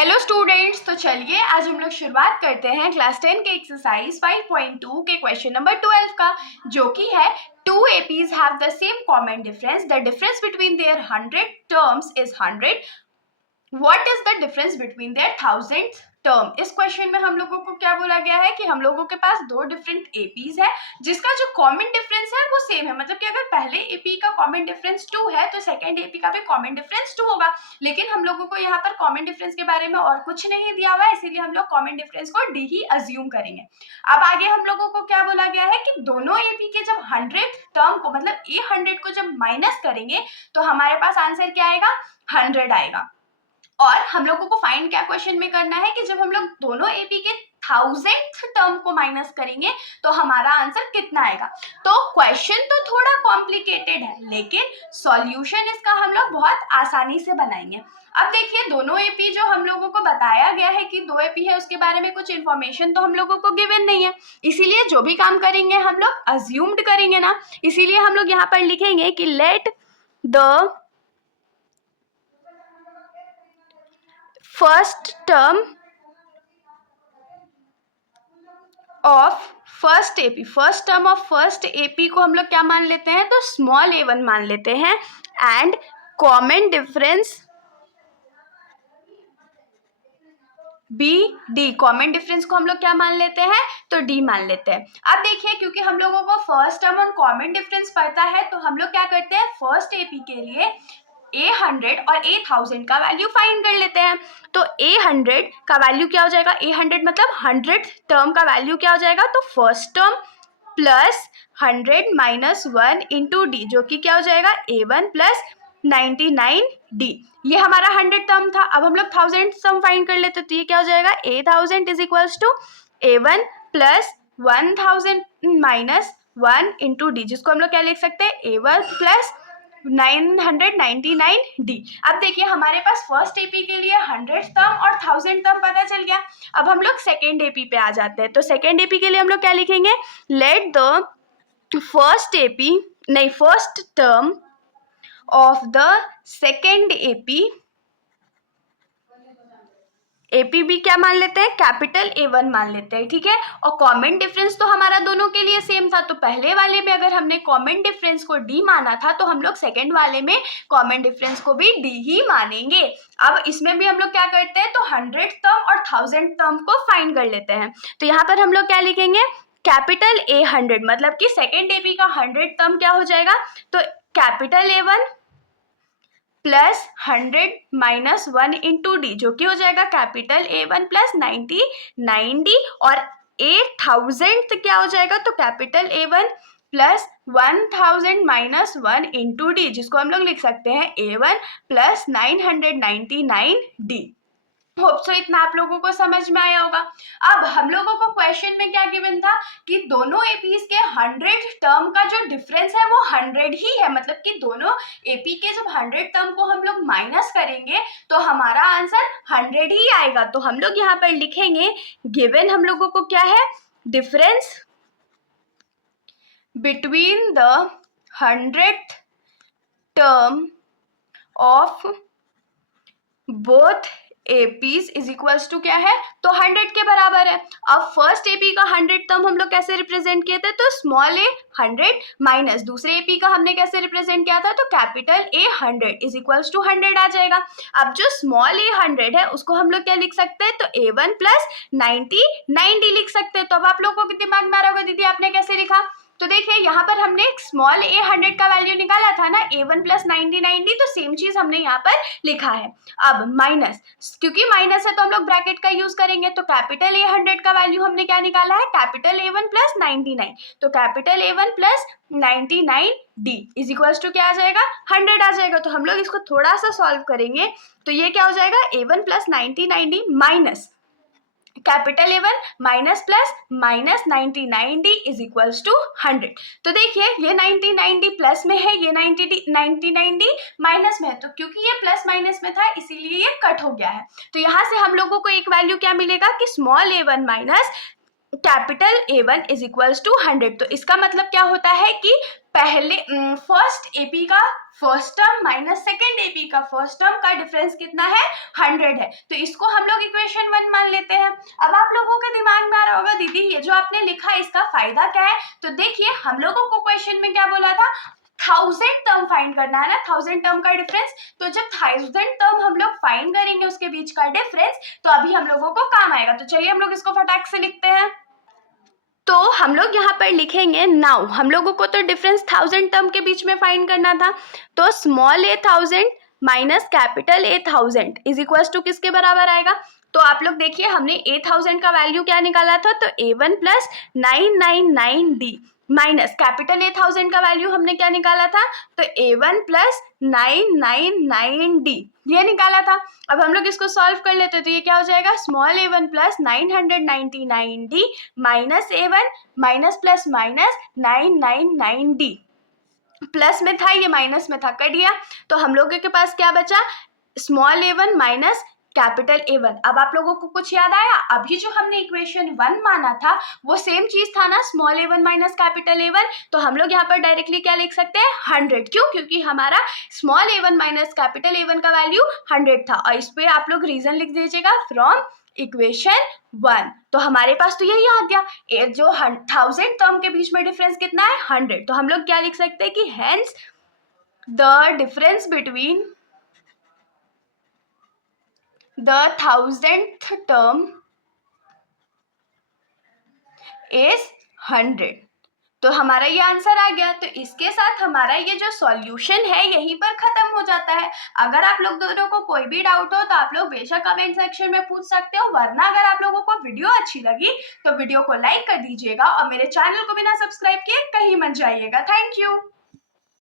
Hello students, तो चलिए आज हम लोग शुरुआत करते हैं क्लास 10 के एक्सरसाइज 5.2 के क्वेश्चन नंबर 12 का, जो कि है two APs have the same common difference. The difference between their 100 terms is 100. What is the difference between their 1000 term. इस क्वेश्चन में हम लोगों को क्या बोला गया है कि हम लोगों के पास दो डिफरेंट एपीज है जिसका जो कॉमन डिफरेंस है वो सेम है. मतलब कि अगर पहले एपी का कॉमन डिफरेंस 2 है तो सेकंड एपी का भी कॉमन डिफरेंस 2 होगा. लेकिन हम लोगों को यहाँ पर कॉमन डिफरेंस के बारे में और कुछ नहीं दिया हुआ है, इसीलिए हम लोग कॉमन डिफरेंस को डी ही अज्यूम करेंगे. अब आगे हम लोगों को क्या बोला गया है कि दोनों एपी के जब 100 टर्म को मतलब A100 को जब माइनस करेंगे तो हमारे पास आंसर क्या आएगा, 100 आएगा. और हम लोगों को फाइंड क्या क्वेश्चन में करना है कि जब हम लोग दोनों एपी के 1000th टर्म को माइनस करेंगे तो हमारा आंसर कितना आएगा. तो क्वेश्चन तो थोड़ा कॉम्प्लिकेटेड है लेकिन सॉल्यूशन इसका हम लोग बहुत आसानी से बनाएंगे. अब देखिए, दोनों एपी जो हम लोगों को बताया गया है कि दो एपी है उसके बारे में कुछ इन्फॉर्मेशन तो हम लोगों को गिवन नहीं है, इसीलिए जो भी काम करेंगे हम लोग अज्यूम्ड करेंगे ना. इसीलिए हम लोग यहाँ पर लिखेंगे कि let the first term of first AP, first term of first AP को हम लोग क्या मान लेते हैं, तो स्मॉल a1 मान लेते हैं. And common difference be D, common difference को हम लोग क्या मान लेते हैं, तो डी मान लेते हैं. अब देखिए, क्योंकि हम लोगों को फर्स्ट टर्म और कॉमन डिफरेंस पता है तो हम लोग क्या करते हैं, फर्स्ट एपी के लिए A100 और A1000 का वैल्यू फाइंड कर लेते हैं. तो A100 का वैल्यू क्या हो जाएगा, A100 मतलब 100 टर्म का वैल्यू क्या हो जाएगा, तो first term plus 100 minus 1 into D, जो कि क्या हो जाएगा A1 प्लस 99D. ये हमारा 100 टर्म था. अब हम लोग 1000 टर्म फाइंड कर लेते तो ये क्या हो जाएगा, A1000 is equals to A1 plus 1000 minus 1 into D, जिसको हम लोग क्या लिख सकते हैं, A1 प्लस 999D. अब देखिए, हमारे पास फर्स्ट एपी के लिए 100 टर्म और 1000 टर्म पता चल गया. अब हम लोग सेकेंड एपी पे आ जाते हैं. तो सेकेंड एपी के लिए हम लोग क्या लिखेंगे, let the first term of the second AP भी क्या मान लेते हैं, कैपिटल A1 मान लेते हैं. ठीक है, और कॉमन डिफरेंस तो हमारा दोनों के लिए सेम था. तो पहले वाले में अगर हमने कॉमन डिफरेंस को डी माना था तो हम लोग सेकंड वाले में कॉमन डिफरेंस को भी डी ही मानेंगे. अब इसमें भी हम लोग क्या करते हैं, तो 100 टर्म और 1000 टर्म को फाइंड कर लेते हैं. तो यहाँ पर हम लोग क्या लिखेंगे, कैपिटल A100 मतलब कि सेकेंड एपी का 100 टर्म क्या हो जाएगा, तो capital A1 plus 100 minus 1 into D, जो कि हो जाएगा कैपिटल A1 प्लस 99D. और 8000 क्या हो जाएगा, तो capital A1 plus 1000 minus 1 into D, जिसको हम लोग लिख सकते हैं A1 plus 999D. Hope so इतना आप लोगों को समझ में आया होगा. अब हम लोगों को क्वेश्चन में क्या गिवन था कि दोनों एपीज के 100 टर्म का जो डिफरेंस है वो 100 ही है. मतलब कि दोनों एपी के जब 100 टर्म को हम लोग माइनस करेंगे तो हमारा आंसर 100 ही आएगा. तो हम लोग यहाँ पर लिखेंगे गिवन हम लोगों को क्या है, difference between the 100th term of both APs is equals to क्या है, तो 100 के बराबर है. अब फर्स्ट एपी का 100 टर्म हम लोग कैसे रिप्रेजेंट किए थे, तो स्मॉल a 100 माइनस दूसरे एपी का हमने कैसे रिप्रेजेंट किया था, तो capital A100 is equals to 100 आ जाएगा. अब जो स्मॉल A100 है उसको हम लोग क्या लिख सकते हैं, तो A1 प्लस 99D लिख सकते हैं. तो अब आप लोगों को दिमाग में आ रहा होगा, दीदी आपने कैसे लिखा. तो देखिए, यहाँ पर हमने स्मॉल A100 का वैल्यू निकाला था ना, A1 प्लस 99D, तो सेम चीज हमने यहाँ पर लिखा है. अब माइनस, क्योंकि माइनस है तो हम लोग ब्रैकेट का यूज करेंगे. तो कैपिटल A100 का वैल्यू हमने क्या निकाला है, कैपिटल A1 प्लस 99. तो capital A1 plus 99D is equals to क्या आ जाएगा, 100 आ जाएगा. तो हम लोग इसको थोड़ा सा सॉल्व करेंगे तो ये क्या हो जाएगा, A1 plus 99D minus capital A1 minus plus minus 99D is equals to 100. तो देखिए, ये 99D प्लस में है, ये 99D माइनस में है. तो क्योंकि ये प्लस माइनस में था इसीलिए ये कट हो गया है. तो यहाँ से हम लोगों को एक वैल्यू क्या मिलेगा कि small A1 minus capital A1 is equals to 100. तो इसका मतलब क्या होता है कि पहले फर्स्ट एपी का first term minus second AP का फर्स्ट टर्म का डिफरेंस कितना है 100 है, तो इसको हम लोग इक्वेशन 1 मान लेते हैं। अब आप लोगों के दिमाग में आ रहा होगा दीदी ये जो आपने लिखा इसका फायदा क्या है, तो देखिए हम लोगों को क्वेश्चन में क्या बोला था 1000 टर्म फाइंड करना है ना, 1000 टर्म का डिफरेंस। तो जब 1000 टर्म हम लोग फाइंड करेंगे उसके बीच का डिफरेंस तो अभी हम लोगों को काम आएगा। तो चलिए हम लोग इसको फटाक से लिखते हैं। तो हम लोग यहाँ पर लिखेंगे नाउ, हम लोगों को तो डिफरेंस 1000 टर्म के बीच में फाइंड करना था, तो small a 1000 minus capital A 1000 is equal to किसके बराबर आएगा। तो आप लोग देखिए हमने A 1000 का वैल्यू क्या निकाला था, तो A1 plus 999D minus capital A 1000 का वैल्यू हमने क्या निकाला था, तो A1 प्लस 999D ये निकाला था। अब हम लोग इसको सॉल्व कर लेते हैं तो ये क्या हो जाएगा, small A1 plus 999D minus A1 minus plus minus 999D plus में था ये माइनस में था, कट गया। तो हम लोगों के पास क्या बचा, small A1 minus capital A1। अब आप लोगों को कुछ याद आया, अभी जो हमने इक्वेशन 1 माना था वो सेम चीज था ना, small A1 minus capital A1। तो हम लोग यहाँ पर डायरेक्टली क्या लिख सकते हैं 100, क्यों, क्योंकि हमारा small A1 minus capital A1 का वैल्यू 100 था। और इस पे आप लोग रीजन लिख दीजिएगा फ्रॉम इक्वेशन 1। तो हमारे पास तो यही आ गया, जो 1000 टर्म के बीच में डिफरेंस कितना है 100। तो हम लोग क्या लिख सकते हैं कि hence the difference between the 1000th term is 100। तो हमारा ये आंसर आ गया। तो इसके साथ हमारा ये जो सॉल्यूशन है यहीं पर खत्म हो जाता है। अगर आप लोग दोनों को कोई भी डाउट हो तो आप लोग बेशक कमेंट सेक्शन में पूछ सकते हो, वरना अगर आप लोगों को वीडियो अच्छी लगी तो वीडियो को लाइक कर दीजिएगा और मेरे चैनल को बिना सब्सक्राइब किए कहीं मत जाइएगा। Thank you.